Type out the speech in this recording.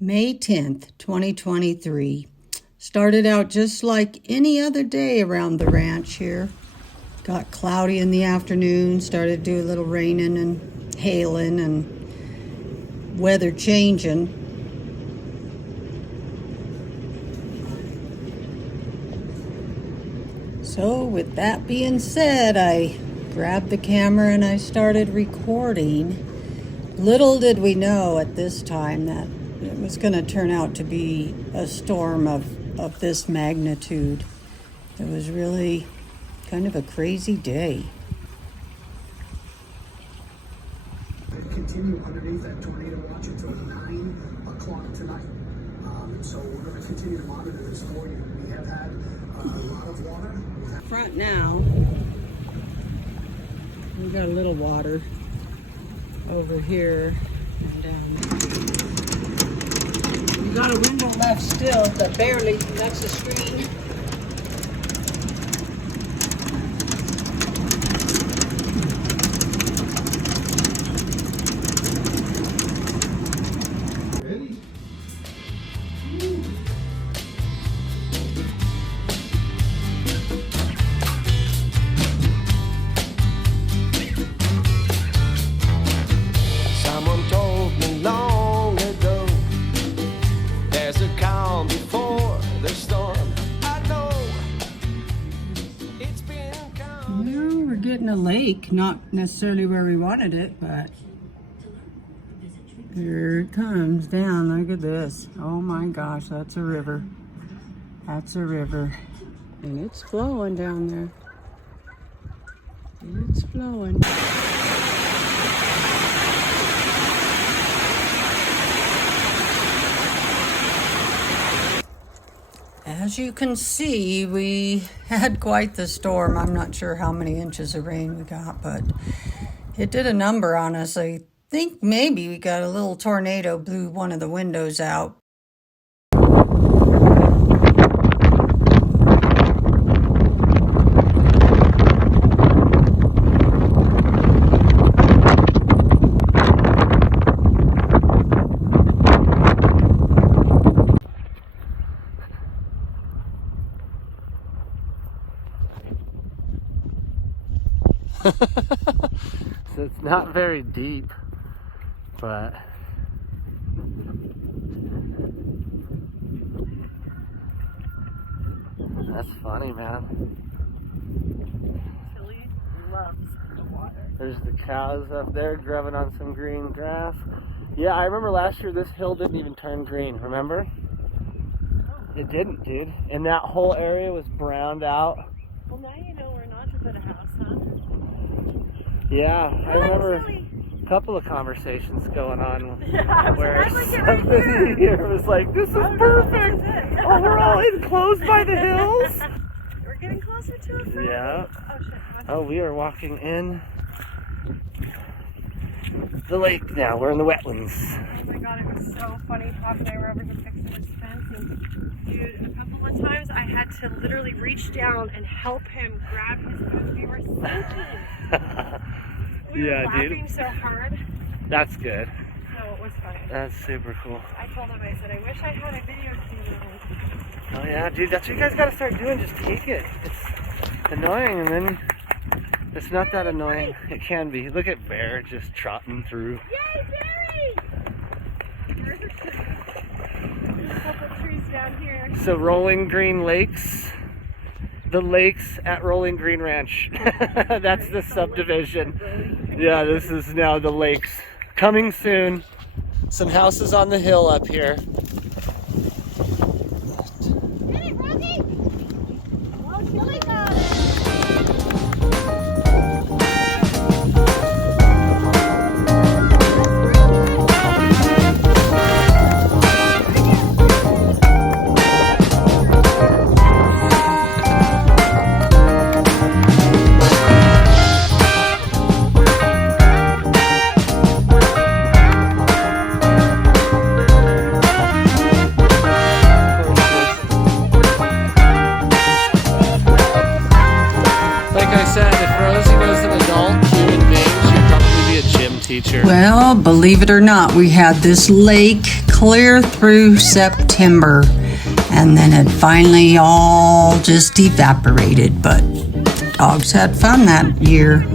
May 10th, 2023. Started out just like any other day around the ranch here. Got cloudy in the afternoon, started to do a little raining and hailing and weather changing. So with that being said, I grabbed the camera and I started recording. Little did we know at this time that it was going to turn out to be a storm of this magnitude. It was really kind of a crazy day. Continue underneath that tornado watch until 9 o'clock tonight. And so we're going to continue to monitor this for you. We have had a lot of water. Front now, we got a little water over here and down there. We got a window left still, but barely. That's the screen. Getting a lake, not necessarily where we wanted it, but here it comes down. Look at this. Oh my gosh, that's a river. That's a river. And it's flowing down there. It's flowing. As you can see, we had quite the storm. I'm not sure how many inches of rain we got, but it did a number on us. I think maybe we got a little tornado, blew one of the windows out. So it's not very deep, but that's funny, man. Tilly loves the water. There's the cows up there grubbing on some green grass. Yeah, I remember last year this hill didn't even turn green, remember? Oh. It didn't, dude. And that whole area was browned out. Well, now you know where not to put a house, huh? Yeah, I remember a couple of conversations going on where somebody here was like, this is perfect! Oh, we're all enclosed by the hills! We're getting closer to it. Yeah. Oh, shit. Oh, we are walking in the lake now. We're in the wetlands. Oh my god, it was so funny. Pop and I were over here fixing his fence, and dude, a couple of times I had to literally reach down and help him grab his food. We were sinking. We were laughing so hard. That's good. No, it was funny. That's super cool. I told him, I said, I wish I had a video camera. Oh yeah, dude, that's what you guys gotta start doing. Just take it. It's annoying, and then it's not that annoying. It can be. Look at Bear just trotting through. Yay, Barry! There's a couple trees down here. So Rolling Green Lakes. The lakes at Rolling Green Ranch. That's the subdivision. Yeah, this is now the lakes. Coming soon. Some houses on the hill up here. Get it, Rosie! Oh, Tilly got it! Teacher. Well, believe it or not, we had this lake clear through September, and then it finally all just evaporated. But dogs had fun that year.